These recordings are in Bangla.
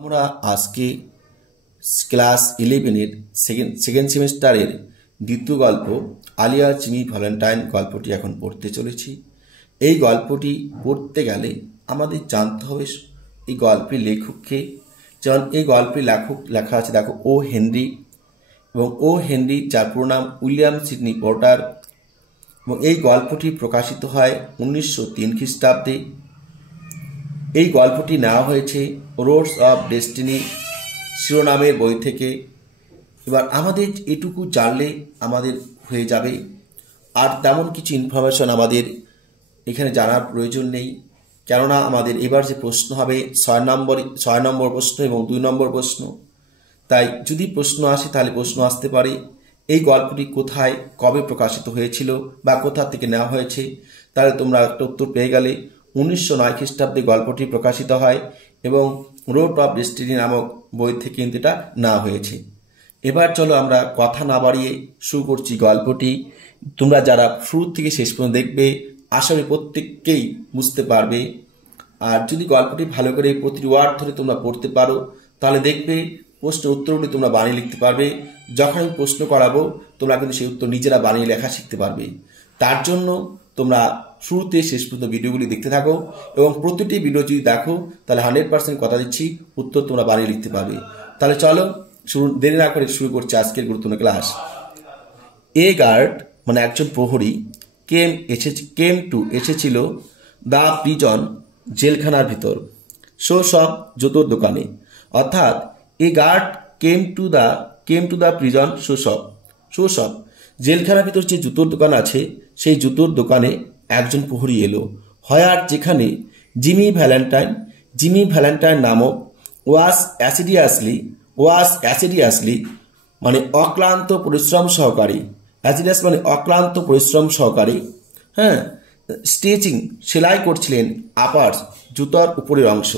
আমরা আজকে ক্লাস 11-এর সেকেন্ড সেমিস্টারের দ্বিতীয় গল্প আলিয়া জিমি ভ্যালেন্টাইন গল্পটি এখন পড়তে চলেছি। এই গল্পটি পড়তে গেলে আমাদের জানতে হবে এই গল্পের লেখককে। যেমন এই গল্পের লেখা আছে, দেখো, ও হেনরি, এবং ও হেনরি যার পুরো নাম উইলিয়াম সিডনি পোর্টার, এবং এই গল্পটি প্রকাশিত হয় 1903 খ্রিস্টাব্দে। এই গল্পটি নেওয়া হয়েছে রোডস অফ ডেস্টিনি শিরোনামের বই থেকে। এবার আমাদের এটুকু জানলে আমাদের হয়ে যাবে, আর তেমন কিছু ইনফরমেশন আমাদের এখানে জানার প্রয়োজন নেই, কেননা আমাদের এবার যে প্রশ্ন হবে 6 নম্বর প্রশ্ন এবং 2 নম্বর প্রশ্ন। তাই যদি প্রশ্ন আসে তাহলে প্রশ্ন আসতে পারে এই গল্পটি কোথায় কবে প্রকাশিত হয়েছিল বা কোথা থেকে নেওয়া হয়েছে, তাহলে তোমরা একটা উত্তর পেয়ে গেলে। 1909 খ্রিস্টাব্দে গল্পটি প্রকাশিত হয় এবং রোড অফ ডেস্টিনি নামক বই থেকে কিন্তু এটা নেওয়া হয়েছে। এবার চলো আমরা কথা না বাড়িয়ে শুরু করছি গল্পটি। তোমরা যারা শুরু থেকে শেষ পর্যন্ত দেখবে আশা করি প্রত্যেককেই বুঝতে পারবে। আর যদি গল্পটি ভালো করে প্রতিটি ওয়ার্ড ধরে তোমরা পড়তে পারো তাহলে দেখবে প্রশ্নের উত্তরগুলি তোমরা বানিয়ে লিখতে পারবে। যখন আমি প্রশ্ন করাবো তোমরা কিন্তু সেই উত্তর নিজেরা বানিয়ে লেখা শিখতে পারবে। তার জন্য তোমরা শুরুতে শেষ পর্যন্ত ভিডিওগুলি দেখতে থাকো, এবং প্রতিটি ভিডিও যদি দেখো তাহলে 100% কথা দিচ্ছি উত্তর তোমরা বানিয়ে লিখতে পারবে। তাহলে চলো দেরি না করে শুরু করছি আজকের গুরুত্বপূর্ণ ক্লাস। এ গার্ড মানে একজন প্রহরী এসেছিল দ্য প্রিজন জেলখানার ভিতর, সব জুতোর দোকানে। অর্থাৎ a guard came to the prison সব জেলখানার ভিতর যে জুতোর দোকান আছে সেই জুতোর দোকানে একজন প্রহরী এলো। হয়ার যেখানে জিমি ভ্যালেন্টাইন নামক ওয়াজ অ্যাসিডিয়াসলি মানে অক্লান্ত পরিশ্রম সহকারী, অ্যাসিডিয়াস মানে অক্লান্ত পরিশ্রম সহকারী, স্টিচিং সেলাই করছিলেন আপার জুতার উপরের অংশ।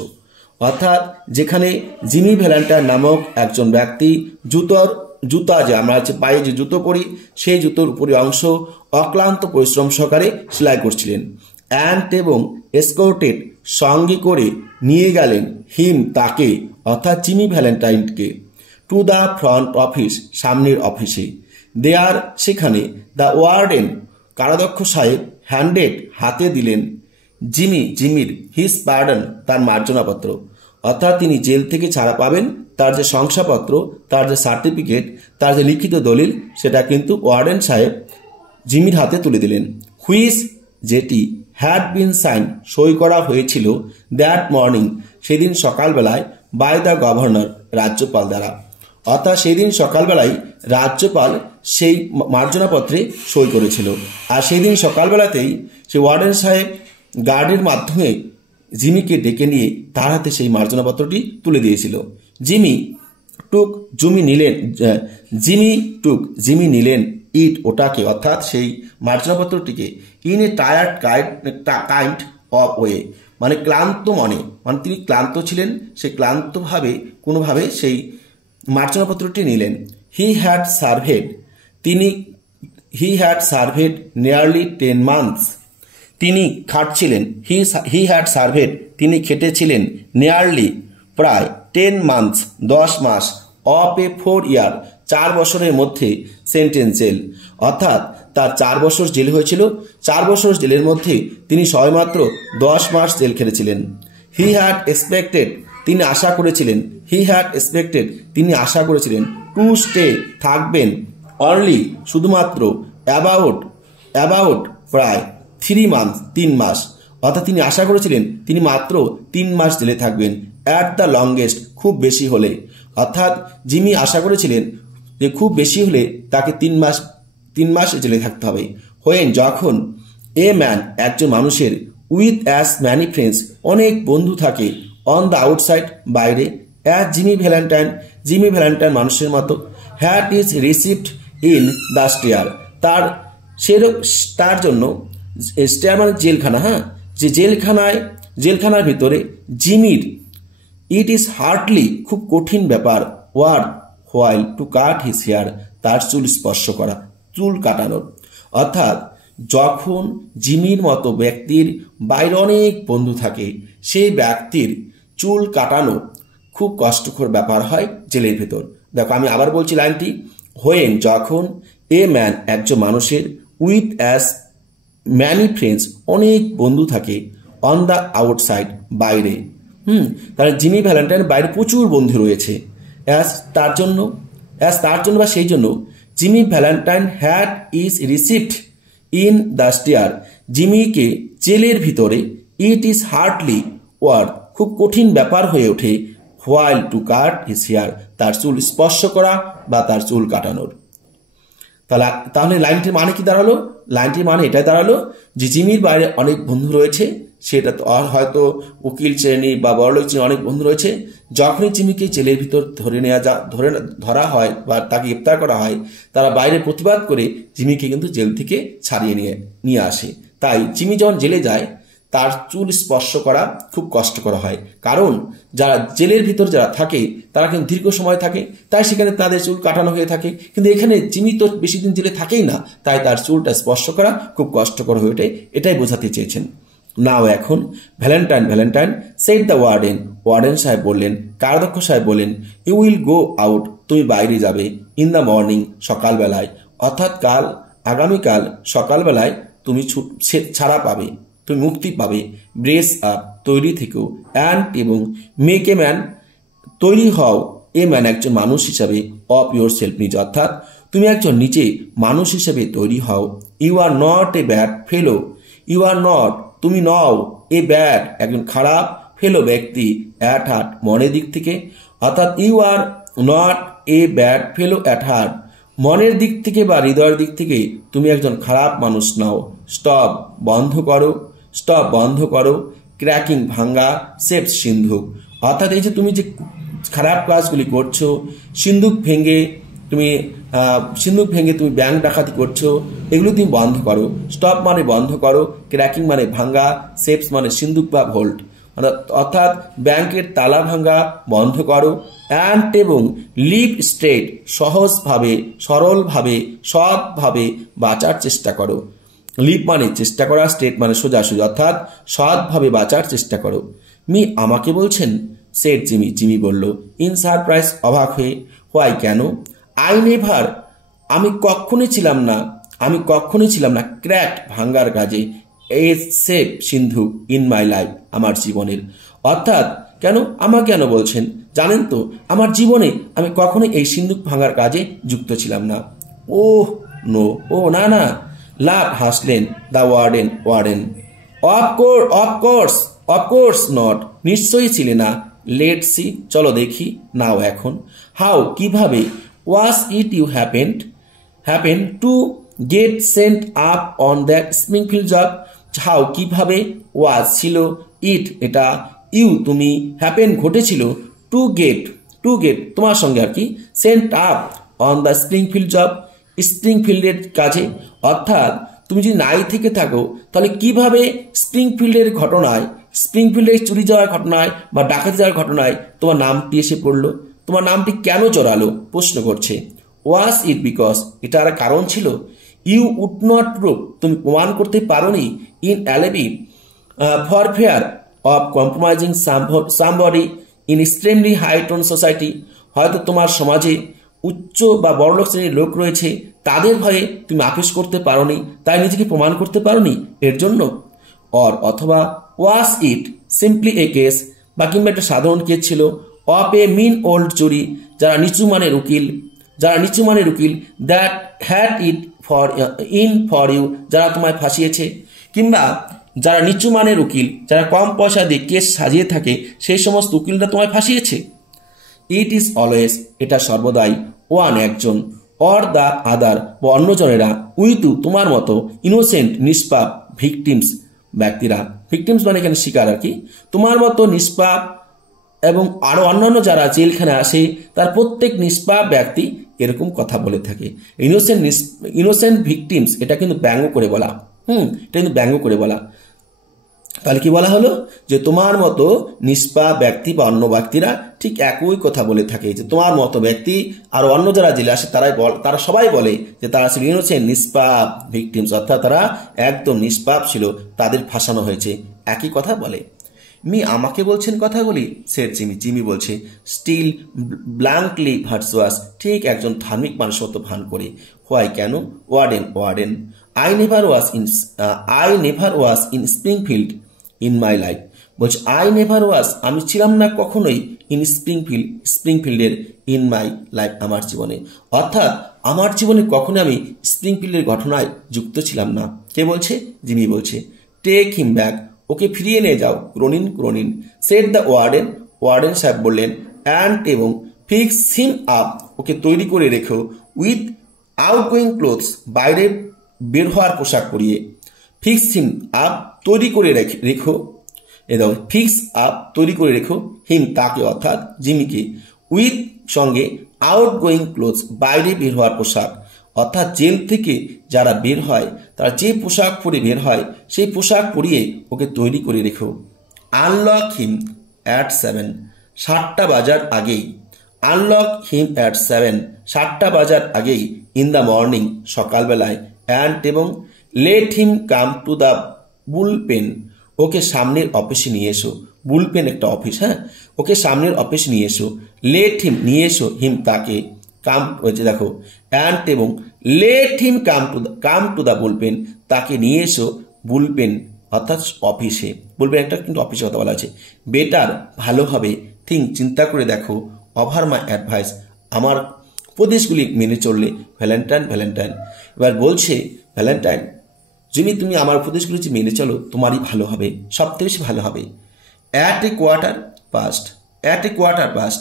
অর্থাৎ যেখানে জিমি ভ্যালেন্টাইন নামক একজন ব্যক্তি জুতা যে আমরা পায়ে যে জুতো পরি সেই জুতোর উপরের অংশ অক্লান্ত পরিশ্রম সহকারে সেলাই করছিলেন। অ্যান্ট এবং এসকর্টেড সঙ্গে করে নিয়ে গেলেন তাকে অর্থাৎ জিমি ভ্যালেন্টাইনকে টু দ্য ফ্রন্ট অফিস সামনের অফিসে। দেয়ার সেখানে দ্য ওয়ার্ডেন কারাধ্যক্ষ সাহেব হ্যান্ডেড হাতে দিলেন জিমির হিজ পার্ডন তার মার্জনাপত্র। অর্থাৎ তিনি জেল থেকে ছাড়া পাবেন তার যে শংসাপত্র, তার যে সার্টিফিকেট, তার যে লিখিত দলিল সেটা কিন্তু ওয়ার্ডেন সাহেব জিমির হাতে তুলে দিলেন। হুইচ যেটি হ্যাড বিন সাইন সই করা হয়েছিল দ্যাট মর্নিং সেদিন সকালবেলায় বাই দ্য গভর্নর রাজ্যপাল দ্বারা। অর্থাৎ সেদিন সকালবেলায় রাজ্যপাল সেই মার্জনাপত্রে সই করেছিল, আর সেই দিন সকালবেলাতেই সে ওয়ার্ডেন সাহেব গার্ডের মাধ্যমে জিমিকে ডেকে নিয়ে তার হাতে সেই মার্জনাপত্রটি তুলে দিয়েছিল। জিমি নিলেন ইট ওটাকে অর্থাৎ সেই মার্জনাপত্রটিকে in a tired kind of way মানে ক্লান্ত মানে তিনি ক্লান্ত ছিলেন, সে ক্লান্তভাবে কোনোভাবে সেই মার্জনাপত্রটি নিলেন। He had served nearly 10 months তিনি খাটছিলেন। তিনি খেটেছিলেন নিয়ারলি প্রায় 10 months 10 মাস অফ এ 4 year 4 বছরের মধ্যে সেন্টেন্স জেল। অর্থাৎ তার 4 বছর জেল হয়েছিল, 4 বছর জেলের মধ্যে তিনি সবেমাত্র 10 মাস জেল খেটেছিলেন। হি হ্যাড এক্সপেক্টেড তিনি আশা করেছিলেন টু স্টে থাকবেন অনলি শুধুমাত্র অ্যাবাউট প্রায় 3 months 3 মাস। অর্থাৎ তিনি আশা করেছিলেন তিনি মাত্র 3 মাস জেলে থাকবেন, অ্যাট দ্য লংগেস্ট খুব বেশি হলে। অর্থাৎ জিমি আশা করেছিলেন যে খুব বেশি হলে তাকে 3 মাস জেলে থাকতে হবে। যখন এ ম্যান একজন মানুষের উইথ অ্যাজ ম্যানি ফ্রেন্ডস অনেক বন্ধু থাকে অন দ্য আউটসাইড বাইরে, অ্যাজ জিমি ভ্যালেন্টাইন মানুষের মতো had is received in the stair তার জন্য স্টেয়ার মানে জেলখানা, যে জেলখানার ভিতরে জিমির ইট ইজ হার্ডলি খুব কঠিন ব্যাপার while to cut his hair তার চুল স্পর্শ করা, চুল কাটানোর। অর্থাৎ যখন জিমির মতো ব্যক্তির বাইরে অনেক বন্ধু থাকে সেই ব্যক্তির চুল কাটানো খুব কষ্টকর ব্যাপার হয় জেলের ভেতর। দেখো আমি আবার বলছি লাইনটি, হোয়েন যখন এ ম্যান একজন মানুষের উইথ অ্যাজ ম্যানি ফ্রেন্ডস অনেক বন্ধু থাকে অন দ্য আউটসাইড বাইরে, তাহলে জিমি ভ্যালেন্টাইন বাইরে প্রচুর বন্ধু রয়েছে। অ্যাজ তার জন্য বা সেই জন্য Jimmy Valentine had is received in the stir, জিমিকে জেলের ভিতরে ইট ইজ হার্ডলি ওয়ার্ড খুব কঠিন ব্যাপার হয়ে ওঠে while to cut his hair, তার চুল স্পর্শ করা বা তার চুল কাটানোর। তাহলে লাইনটির মানে কি দাঁড়ালো? লাইনটির মানে এটাই দাঁড়ালো যে জিমির বাইরে অনেক বন্ধু রয়েছে, সেটা তো হয়তো উকিল শ্রেণী বা বড়লোক শ্রেণী অনেক বন্ধু রয়েছে। যখনই জিমিকে জেলের ভিতর ধরা হয় বা তাকে গ্রেপ্তার করা হয়, তারা বাইরে প্রতিবাদ করে জিমিকে কিন্তু জেল থেকে ছাড়িয়ে নিয়ে আসে। তাই জিমি যখন জেলে যায় তার চুল স্পর্শ করা খুব কষ্টকর হয়, কারণ যারা জেলের ভিতর যারা থাকে তারা কিন্তু দীর্ঘ সময় থাকে, তাই সেখানে তাদের চুল কাটানো হয়ে থাকে। কিন্তু এখানে জিমি তো বেশি দিন জেলে থাকেই না, তাই তার চুলটা স্পর্শ করা খুব কষ্টকর হয়ে ওঠে, এটাই বোঝাতে চেয়েছেন। নাও এখন ভ্যালেন্টাইন সেড দ্য ওয়ার্ডেন সাহেব বললেন, কারাধ্যক্ষ সাহেব বললেন, ইউ উইল গো আউট, তুমি বাইরে যাবে, ইন দ্য মর্নিং, সকালবেলায়, অর্থাৎ আগামীকাল সকালবেলায় তুমি ছাড়া পাবে, তুমি মুক্তি পাবে। ব্রেস আপ, তৈরি থেকেও, অ্যান্ড এবং মেক এ ম্যান, তৈরি হও, এ ম্যান একজন মানুষ হিসাবে, অফ ইউর সেলফ, নিজ, অর্থাৎ তুমি একজন নিচে মানুষ হিসেবে তৈরি হও। You are not a bad fellow, you are not, তুমি নও, এ ব্যাড, একজন খারাপ, ফেলো, ব্যক্তি, অ্যাট হার্ট, মনের দিক থেকে, অর্থাৎ you are not a bad fellow at heart, মনের দিক থেকে বা হৃদয়ের দিক থেকে তুমি একজন খারাপ মানুষ নাও। স্টপ, বন্ধ করো, ক্র্যাকিং, ভাঙ্গা, সেপস, সিন্ধুক, অর্থাৎ এই যে তুমি যে খারাপ কাজগুলি করছো, সিন্ধুক ভেঙে তুমি ব্যাংক ডাকাতি করছো, এগুলো তুমি বন্ধ করো। স্টপ মানে বন্ধ করো, ক্র্যাকিং মানে ভাঙ্গা, সেপস মানে সিন্ধুক বা ভোল্ট, অর্থাৎ ব্যাংকের তালা ভাঙ্গা বন্ধ করো। অ্যান্ড এবং লিভ স্ট্রেট, সহজভাবে, সরলভাবে, সৎভাবে বাঁচার চেষ্টা করো। লিভ মানে চেষ্টা করা, স্ট্রেট মানে সোজাসুজি, অর্থাৎ সৎভাবে বাঁচার চেষ্টা করো। আমাকে বলছেন? সেড জিমি বলল, ইন সারপ্রাইজ, অবাক হয়ে। হোয়াই, কেন? আই নেভার, আমি কখনই ছিলাম না ক্র্যাক, ভাঙ্গার কাজে, এ সেপ, সিন্ধু, ইন মাই লাইফ, আমার জীবনের। অর্থাৎ কেন, আমাকে কেন বলছেন? জানেন তো আমার জীবনে আমি কখনোই এই সিন্ধুক ভাঙ্গার কাজে যুক্ত ছিলাম না। ও না, লাভ, হাসলেন দ্য ওয়ার্ডেন। অফকোর্স নট, নিশ্চয়ই ছিলে না। লেটস সি, চলো দেখি, নাও এখন। হাউ, কিভাবে, was it you happen to get sent up on that Springfield job, how, কিভাবে, ওয়াজ ছিল, ইট এটা, ইউ তুমি, হ্যাপেন ঘটেছিল, টু গেট তোমার সঙ্গে আর কি, sent up on the Springfield job, স্প্রিংফিল্ডের কাজে, অর্থাৎ তুমি যদি নাই থেকে থাকো তাহলে কিভাবে স্প্রিংফিল্ডের চুরি যাওয়ার ঘটনায় বা ডাকাতি যাওয়ার ঘটনায় তোমার নামটি এসে পড়লো, তোমার নামটি কেন চড়ালো, প্রশ্ন করছে। ওয়াজ ইট বিকজ, এটার কারণ ছিল, ইউ উড নট প্রুভ, তুমি প্রমাণ করতে পারোনি, in alibi, for fear of compromising somebody in extremely high tone society, হয়তো তোমার সমাজে উচ্চ বা বড়লোক শ্রেণীর লোক রয়েছে, তাদের ভয়ে তুমি আপোষ করতে পারোনি, তাই নিজেকে প্রমাণ করতে পারোনি, এর জন্য। অথবা ওয়াজ ইট সিম্পলি এ কেস, বা কিংবা একটা সাধারণ কেস ছিল, অফ এ মিন ওল্ড জুরি, যারা নিচু মানের উকিল, that had it for you, যারা তোমায় ফাঁসিয়েছে, কিংবা যারা নিচু মানের উকিল, যারা কম পয়সা দিয়ে কেস সাজিয়ে থাকে, সেই সমস্ত উকিলরা তোমায় ফাঁসিয়েছে। ইট ইজ অলওয়েজ, এটা সর্বদাই, ওয়ান একজন, অর দ্য আদার বা অন্যজনেরা, উইথ তোমার মতো, ইনোসেন্ট নিষ্পাপ, ভিকটিমস ব্যক্তিরা, ভিকটিমস মানে এখানে শিকার আর কি, তোমার মতো নিষ্পাপ এবং আরো অন্যান্য যারা জেলখানে আসে তার প্রত্যেক নিষ্পাপ ব্যক্তি এরকম কথা বলে থাকে। ইনোসেন্ট ভিকটিমস, এটা কিন্তু ব্যঙ্গ করে বলা, এটা কিন্তু ব্যঙ্গ করে বলা। তাহলে কি বলা হলো, যে তোমার মতো নিষ্পাপ ব্যক্তি বা অন্য ব্যক্তিরা ঠিক একই কথা বলে থাকে, যে তোমার মতো ব্যক্তি আর অন্য যারা জেলে আসে তারা সবাই বলে যে তারা ছিল ইনোসেন্ট, নিষ্পাপ, ভিকটিমস, অর্থাৎ তারা একদম নিষ্পাপ ছিল, তাদের ফাঁসানো হয়েছে, একই কথা বলে। মি আমাকে বলছেন কথাগুলি, সেড জিমি, জিমি বলছে স্টিল ব্ল্যাঙ্কলি ভার্চুয়াস, ঠিক একজন ধার্মিক মানুষের মতো ভান করে। হোয়াই কেন? Warden, warden I never was in Springfield in my life. বলছে আই নেভার ওয়াজ, আমি ছিলাম না কখনোই ইন স্প্রিংফিল্ডের ইন মাই লাইফ, আমার জীবনে। অর্থাৎ আমার জীবনে কখনো আমি স্প্রিংফিল্ডের ঘটনায় যুক্ত ছিলাম না। কে বলছে? জিমি বলছে। টেক হিম ব্যাক, ওকে ফিরিয়ে নিয়ে যাও। Cronin, Cronin said the warden, warden সাহেব বললেন। অ্যান্ড এবং ফিক্স হিম আপ, ওকে তৈরি করে রেখো। উইথ আউটগোয়িং ক্লোথস, বাইরে বের হওয়ার পোশাক পরিয়ে। ফিক্স হিম আপ, তৈরি করে রেখো। এ দাও, ফিক্স আপ, তৈরি করে রেখো। হিম, তাকে, অর্থাৎ জিমিকে। উইথ, সঙ্গে, আউটগোয়িং ক্লোথস, বাইরে বের হওয়ার পোশাক। অর্থাৎ জেল থেকে যারা বের হয় তারা যে পোশাক পরে বের হয় সেই পোশাক পরিয়ে ওকে তৈরি করে রেখো। আনলক হিম অ্যাট 7, 7টা বাজার আগেই। আনলক হিম অ্যাট 7, 7টা বাজার আগেই। ইন দ্য মর্নিং, সকালবেলায়। অ্যান্ড এবং let him come to the bullpen, ওকে সামনের অফিসে নিয়ে এসো। বুলপেন একটা অফিস, হ্যাঁ, ওকে সামনের অফিসে নিয়ে এসো। লেট হিম, নিয়ে এসো। হিম, তাকে। কাম হয়েছে দেখো, অ্যান্ড এবং let him come to the bullpen, তাকে নিয়ে এসো বুলপেন অর্থাৎ অফিসে। বুলপেন একটা কিন্তু অফিসে কথা বলা আছে। বেটার, ভালো হবে। থিঙ্ক, চিন্তা করে দেখো। ওভার মাই অ্যাডভাইস, আমার উপদেশগুলি মেনে চললে। ভ্যালেন্টাইন, ভ্যালেন্টাইন এবার বলছে ভ্যালেন্টাইন, জিমি তুমি আমার উপদেশগুলি যে মেনে চলো তোমারই ভালো হবে, সবথেকে বেশি ভালো হবে। At a quarter past, at a quarter past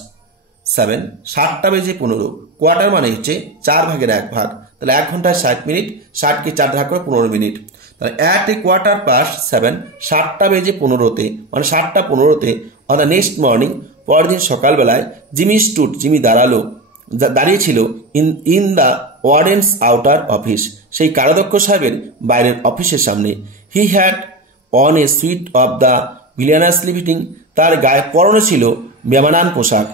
7, 7টা বেজে 15। কোয়ার্টার মানে হচ্ছে 4 ভাগের 1 ভাগ, তাহলে 1 ঘন্টায় 60 মিনিট, 60কে 4 ভাগ করে 15 মিনিট। তাহলে অ্যাট এ কোয়ার্টার পাস্ট 7, 7টা বেজে 15তে, মানে 7টা 15তে অন দ্য নেক্সট মর্নিং, পরের দিন সকালবেলায়। জিমি স্টুড, জিমি দাঁড়িয়েছিল in the warden's outer office, সেই কারাধ্যক্ষ সাহেবের বাইরের অফিসের সামনে। He had on a suit of the villainously fitting, তার গায়ে পরনে ছিল বেমানান পোশাক।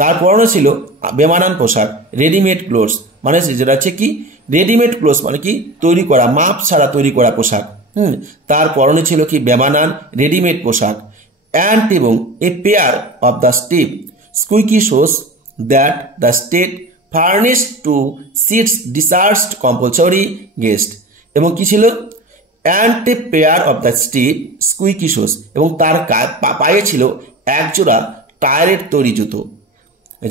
তার পরনে ছিল বেমানান পোশাক। রেডিমেড ক্লোথস মানে যেটা হচ্ছে কি, রেডিমেড ক্লোথস মানে কি, তৈরি করা, মাপ ছাড়া তৈরি করা পোশাক। তার পরনে ছিল কি, বেমানান রেডিমেড পোশাক। অ্যান্ড এবং a pair of the stiff squeaky shoes that the state furnish to its discharged compulsory guest. এবং কি ছিল? And a pair of the stiff squeaky shoes, এবং তার পায়ে ছিল একজোড়া টায়ারের তৈরি জুতো।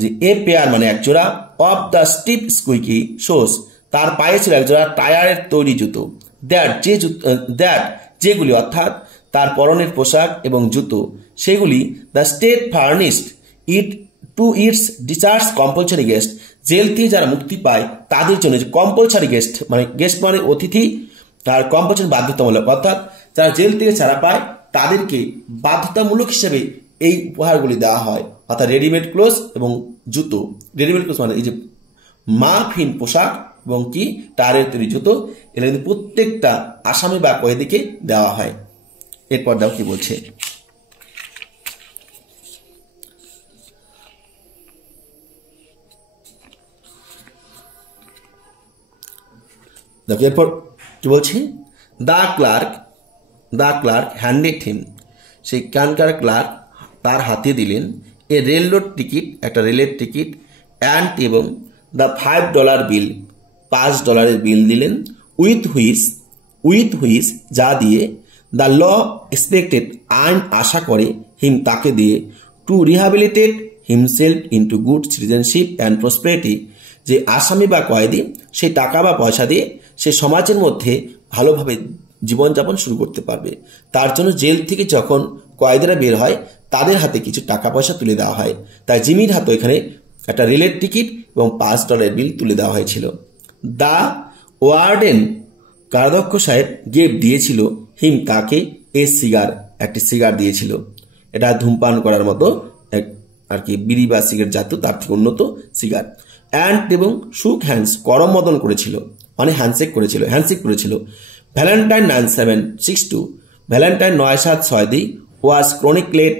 যে এ পেয়ার মানে একজোড়া, of the stiff squeaky shows, তার পায়ে ছিল একজোড়া টায়ারের তৈরি জুতো। দ্যাট যেগুলি, অর্থাৎ তার পরনের পোশাক এবং জুতো, সেগুলি the state furnished it to its discharge compulsory guest, জেল থেকে যারা মুক্তি পায় তাদের জন্য। যে কম্পালসারি গেস্ট মানে, গেস্ট মানে অতিথি, তার কম্পালসারি বাধ্যতামূলক, অর্থাৎ যারা জেল থেকে ছাড়া পায় তাদেরকে বাধ্যতামূলক হিসেবে এই উপহারগুলি দেওয়া হয়। অর্থাৎ রেডিমেড ক্লোথস এবং জুতো। রেডিমেড ক্লোথস মানে এই যে মাফিন পোশাক এবং কি টায়ারের তৈরি জুতো, এটা কিন্তু প্রত্যেকটা আসামি বা কয়েদিকে দেওয়া হয়। এরপর দাও কি বলছে, দেখো এরপর কি বলছে। দ্য ক্লার্ক হ্যান্ডেড হিম, সেই কানকার ক্লার্ক তার হাতে দিলেন এ রেলরোড টিকিট, একটা রেলের টিকিট। অ্যান্ড এবং দ্য $5 বিল, $5 বিল দিলেন। উইথ হুইচ যা দিয়ে দ্য ল এক্সপেক্টেড, আইন আশা করে, হিম তাকে দিয়ে, to rehabilitate himself into good citizenship and prosperity, যে আসামি বা কয়েদি সেই টাকা বা পয়সা দিয়ে সে সমাজের মধ্যে ভালোভাবে জীবনযাপন শুরু করতে পারবে। তার জন্য জেল থেকে যখন কয়েদিরা বের হয় তাদের হাতে কিছু টাকা পয়সা তুলে দেওয়া হয়। তাই জিমির হাতে এখানে একটা রেলের টিকিট এবং $5 বিল তুলে দেওয়া হয়েছিল। দ্য ওয়ার্ডেন, কারাধ্যক্ষ সাহেব, গিফট দিয়েছিল হিম তাকে এ সিগার, একটি সিগার দিয়েছিল। এটা ধূমপান করার মতো আর কি, বিড়ি বা সিগারেট জাতীয়, তার থেকে উন্নত সিগার। অ্যান্ড এবং শুক হ্যান্ডস, করম মদন করেছিল মানে হ্যান্ডশেক করেছিল। Valentine 9762, Valentine 9762 was chronicled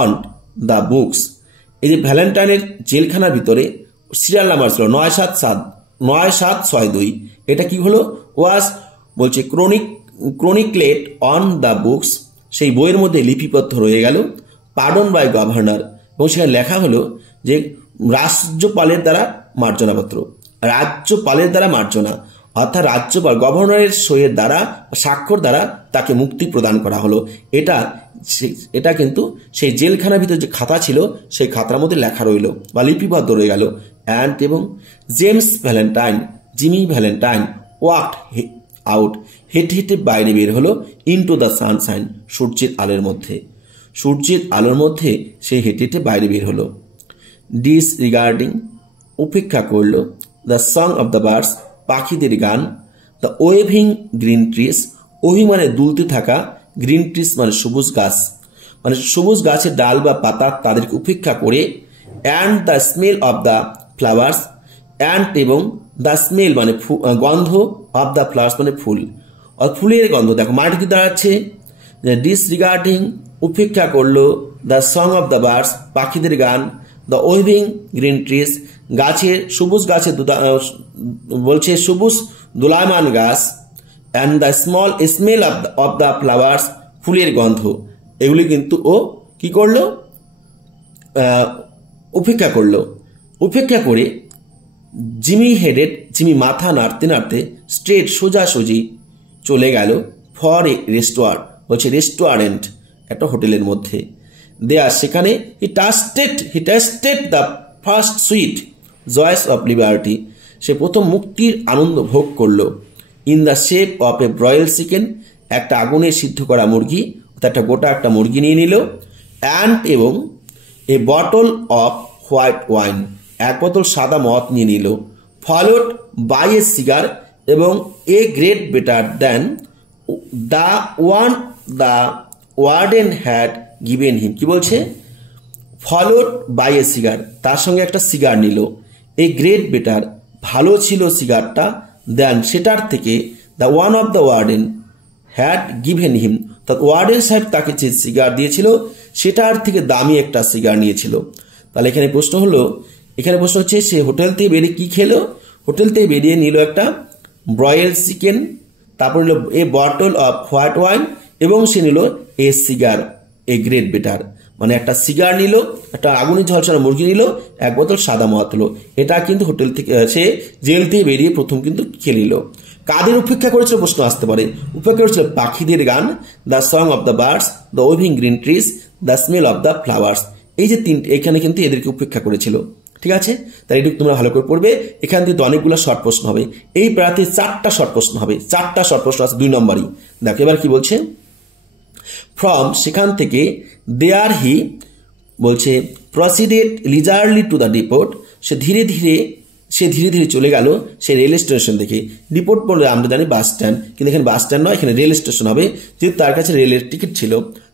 on the books. এই যে ভ্যালেন্টাইনের জেলখানার ভিতরে সিরিয়াল নাম্বার ছিল 9762, এটা কি হলো? ওয়াজ বলছে ক্রনিকলেড অন দ্য বুকস, সেই বইয়ের মধ্যে লিপিবদ্ধ রয়ে গেল পার্ডন বাই গভর্নর, এবং সেখানে লেখা হলো যে রাজ্যপালের দ্বারা মার্জনাপত্র, রাজ্যপালের দ্বারা মার্জনা, অর্থাৎ রাজ্যপাল গভর্নরের সইয়ের দ্বারা স্বাক্ষর দ্বারা তাকে মুক্তি প্রদান করা হলো। এটা কিন্তু সেই জেলখানার ভিতরে যে খাতা ছিল সেই খাতার মধ্যে লেখা রইল বা লিপিবদ্ধ রয়ে গেল। অ্যান্ড এবং James Valentine, Jimmy Valentine walked out, হেঁটে হেঁটে বাইরে বের হলো ইনটু দ্য সানশাইন, সূর্যের আলোর মধ্যে, সূর্যের আলোর মধ্যে সে হেঁটে হেঁটে বাইরে বের হলো। ডিসরিগার্ডিং, উপেক্ষা করল, the song of the birds, পাখিদের গান, দ্য ওয়েভিং গ্রিন ট্রিস, ওভিং মানে দুলতে থাকা, গ্রিন ট্রিস মানে সবুজ গাছ, মানে সবুজ গাছের ডাল বা পাতা তাদেরকে উপেক্ষা করে, and the smell of the flowers, and এবং দ্য স্মেল মানে গন্ধ, অফ দ্য ফ্লাওয়ার্স মানে ফুল, ফুলের গন্ধ। দেখো মাটিতে দাঁড়াচ্ছে, ডিসরিগার্ডিং উপেক্ষা করলো, the song of the birds পাখিদের গান, দ্য ওয়েভিং গ্রিন ট্রিস গাছের সবুজ গাছের বলছে সবুজ দোলায়মান গাছ, and the smell of the flowers ফুলের গন্ধ, এগুলি কিন্তু ও কি করলো, উপেক্ষা করলো। উপেক্ষা করে জিমি মাথা নাড়তে নাড়তে স্ট্রেট সোজাসুজি চলে গেল ফর এ রেস্টুরেন্ট, বলছে রেস্টুরেন্ট একটা হোটেলের মধ্যে। দেয়ার সেখানে he tasted the first sweet joys of liberty, সে প্রথম মুক্তির আনন্দ ভোগ করলো। In the shape of a broil chicken, একটা আগুনে সিদ্ধ করা মুরগি, একটা গোটা একটা মুরগি নিয়ে নিল। অ্যান্ড এবং এ বটল অফ হোয়াইট ওয়াইন, এক বোতল সাদা মদ নিয়ে নিল। ফলোড বাই এ সিগার, এবং a great better then the warden had given him, কি বলছে, ফলোড বাই এ সিগার, তার সঙ্গে একটা সিগার নিল। এ গ্রেট বেটার, ভালো ছিল সিগারটা, দেন সেটার থেকে, the one of the warden had given him, warden সাহেব তাকে যে সিগার দিয়েছিল সেটার থেকে দামি একটা সিগার নিয়েছিল। তাহলে এখানে প্রশ্ন হচ্ছে সে হোটেল থেকে বেরিয়ে কি খেলো, হোটেল থেকে বেরিয়ে নিল একটা ব্রয়েল চিকেন, তারপর নিল এ বটল অফ হোয়াইট ওয়াইন, এবং সে নিল এ সিগার, এ গ্রেট বেটার, মানে একটা সিগার নিল, একটা আগুনে ঝলসানো মুরগি নিল, এক বোতল সাদা মদ হলো। এটা কিন্তু হোটেল থেকে সে জেল থেকে বেরিয়ে প্রথম কিন্তু খেয়ে নিল। কাদের উপেক্ষা করেছিল প্রশ্ন আসতে পারে, উপেক্ষা করেছিল পাখিদের গান, the song of the birds, the waving green trees, the smell of the flowers, এই যে তিনটে এখানে কিন্তু এদেরকে উপেক্ষা করেছিল। ঠিক আছে, তাই এটুকু তোমরা ভালো করে পড়বে। এখান থেকে অনেকগুলো শর্ট প্রশ্ন হবে, এই প্রাতে 4টা শর্ট প্রশ্ন হবে, 4টা শর্ট প্রশ্ন আছে 2 নম্বরই। দেখো এবার কি বলছে, ফ্রম সেখান থেকে, দেয়ার হি বলছে প্রসিডেড লিজারলি টু দ্য ডিপোট, সে ধীরে ধীরে চলে গেল সে রেল স্টেশন থেকে। ডিপোট বলে আমরা জানি বাস স্ট্যান্ড, কিন্তু এখানে বাস স্ট্যান্ড নয়, এখানে রেল স্টেশন হবে, যেহেতু তার কাছে রেলের টিকিট ছিল,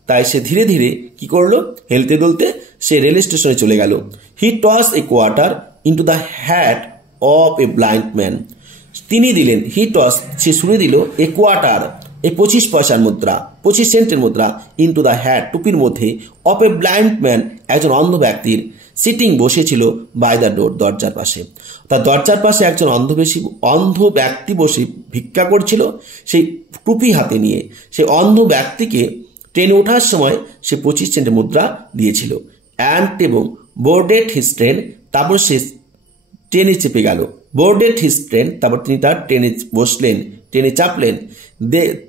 তাই সে ধীরে ধীরে কি করলো, হেলতে দুলতে সে রেল স্টেশনে চলে গেল। He toss a quarter into the hat of a blind man, তিনি দিলেন, হি টস সে ছুঁড়ে দিল, এ কোয়ার্টার এই 25 পয়সার মুদ্রা, 25 সেন্টের মুদ্রা, ইন্টু দ্য হ্যাট টুপির মধ্যে, অফ এ ব্লাইন্ড ম্যান একজন অন্ধ ব্যক্তির, সিটিং বসেছিল বাই দ্য ডোর দরজার পাশে, তার দরজার পাশে একজন অন্ধ ব্যক্তি বসে ভিক্ষা করছিল সেই টুপি হাতে নিয়ে। সেই অন্ধ ব্যক্তিকে ট্রেনে ওঠার সময় সে 25 সেন্টের মুদ্রা দিয়েছিল। অ্যান্ড এবং বোর্ডেড হিজ ট্রেন, তারপর সে ট্রেনে চেপে গেল, বোর্ডেড হিজ ট্রেন, তারপর তিনি তার ট্রেনে বসলেন, ট্রেনে চাপলেন।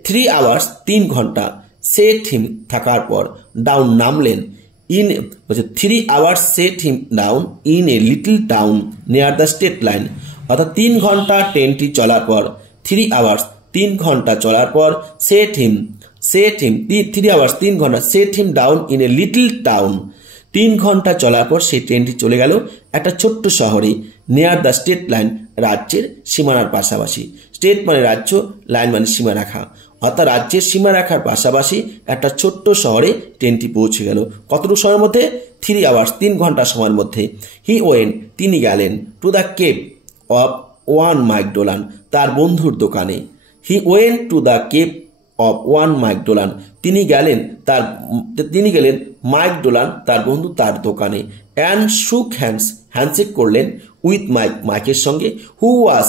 3 আওয়ার্স 3 ঘন্টা, সেট হিম থাকার পর, ডাউন নামলেন, in 3 hours set him down in a little town near the state line, অর্থাৎ 3 ঘন্টা ট্রেনটি চলার পর, 3 আওয়ার্স 3 ঘন্টা চলার পর, সেট হিম 3 আওয়ার্স 3 ঘন্টা, set him down in a little town, 3 ঘন্টা চলার পর সেই ট্রেনটি চলে গেল একটা ছোট্ট শহরে, নিয়ার দ্য স্টেট লাইন রাজ্যের সীমানার পাশাপাশি। স্টেট মানে রাজ্য, লাইন মানে সীমারেখা, অর্থাৎ রাজ্যের সীমারেখার পাশাপাশি একটা ছোট্ট শহরে ট্রেনটি পৌঁছে গেল। কতটুকু সময়ের মধ্যে, 3 আওয়ার্স 3 ঘন্টা সময়ের মধ্যে। হি ওয়েন্ট তিনি গেলেন, to the cave of one Mike Dolan তার বন্ধুর দোকানে। He went to the cave of one Mike Dolan তিনি গেলেন মাইক ডোলান তার বন্ধু তার দোকানে। অ্যান্ড শুক হ্যান্ডশেক করলেন উইথ মাইকের সঙ্গে, হু ওয়াজ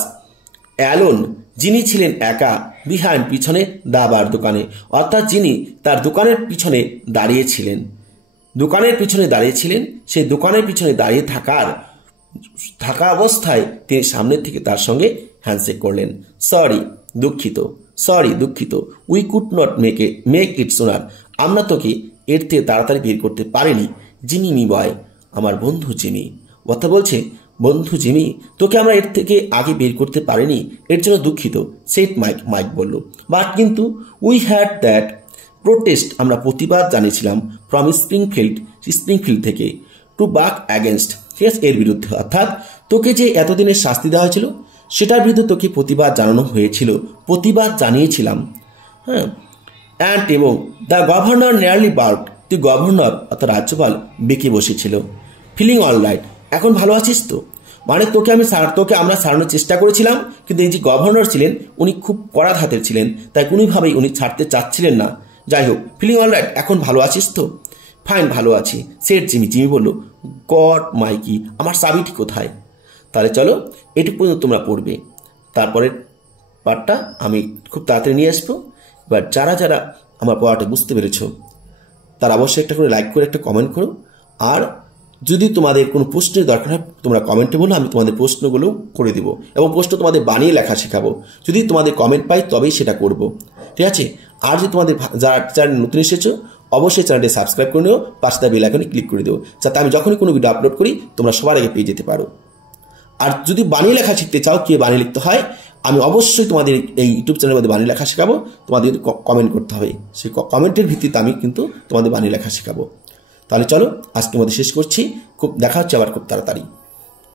অ্যালোন যিনি ছিলেন একা, বিহাইন্ড পিছনে দ্য বার দোকানে, অর্থাৎ যিনি তার দোকানের পিছনে দাঁড়িয়েছিলেন, দোকানের পিছনে দাঁড়িয়েছিলেন, সেই দোকানের পিছনে দাঁড়িয়ে থাকা অবস্থায় তিনি সামনের থেকে তার সঙ্গে হ্যান্ডশেক করলেন। সরি দুঃখিত, we could not make it সোনার, আমরা তোকে এর থেকে তাড়াতাড়ি বের করতে পারিনি। জিমি মি বয়, আমার বন্ধু জিমি। অর্থাৎ বলছে, বন্ধু জিমি, তোকে আমরা এর থেকে আগে বের করতে পারিনি, এর জন্য দুঃখিত। সেট মাইক বলল। বাট কিন্তু উই হ্যাড দ্যাট প্রোটেস্ট, আমরা প্রতিবাদ জানিয়েছিলাম ফ্রম স্প্রিংফিল্ড থেকে টু বাক অ্যাগেনস্ট, ঠিক আছে, এর বিরুদ্ধে। অর্থাৎ তোকে যে এতদিনের শাস্তি দেওয়া হয়েছিল সেটার বিরুদ্ধে তোকে প্রতিবাদ জানানো হয়েছিল, প্রতিবাদ জানিয়েছিলাম। হ্যাঁ, অ্যান্ড এবং দ্য গভর্নর নিয়ারলি বার্ড, তুই গভর্নর অর্থাৎ রাজ্যপাল বেঁকে বসেছিল। ফিলিং অল রাইট, এখন ভালো আছিস তো? মানে তোকে আমরা সারানোর চেষ্টা করেছিলাম, কিন্তু এই যে গভর্নর ছিলেন উনি খুব কড়া হাতের ছিলেন, তাই কোনোভাবেই উনি ছাড়তে চাচ্ছিলেন না। যাই হোক, ফিলিং অল রাইট, এখন ভালো আছিস তো? ফাইন, ভালো আছি, সেট জিমি বলল। গড মাইকি, আমার চাবিটি কোথায়? তাহলে চলো এটুকু পর্যন্ত তোমরা পড়বে, তারপরের পার্টটা আমি খুব তাড়াতাড়ি নিয়ে আসবো। এবার যারা আমার পড়াটা বুঝতে পেরেছো তারা অবশ্যই একটা করে লাইক করে একটা কমেন্ট করো। আর যদি তোমাদের কোনো প্রশ্নের দরকার হয় তোমরা কমেন্টে বলো, আমি তোমাদের প্রশ্নগুলো করে দেবো এবং প্রশ্ন তোমাদের বানিয়ে লেখা শেখাবো। যদি তোমাদের কমেন্ট পাই তবেই সেটা করব, ঠিক আছে? আর যদি তোমাদের যারা চ্যানেল নতুন এসেছো অবশ্যই চ্যানেলটি সাবস্ক্রাইব করে নিও, পাশে বেল আইকনে ক্লিক করে দেবো, যাতে আমি যখনই কোনো ভিডিও আপলোড করি তোমরা সবার আগে পেয়ে যেতে পারো। আর যদি বানিয়ে লেখা শিখতে চাও, কে বানিয়ে লিখতে হয়, আমি অবশ্যই তোমাদের এই ইউটিউব চ্যানেলের মধ্যে বানিয়ে লেখা শেখাবো। তোমাদের কমেন্ট করতে হবে, সেই কমেন্টের ভিত্তিতে আমি কিন্তু তোমাদের বানিয়ে লেখা শেখাবো। তাহলে চলো আজকের মধ্যে শেষ করছি, খুব দেখা হচ্ছে আবার খুব তাড়াতাড়ি।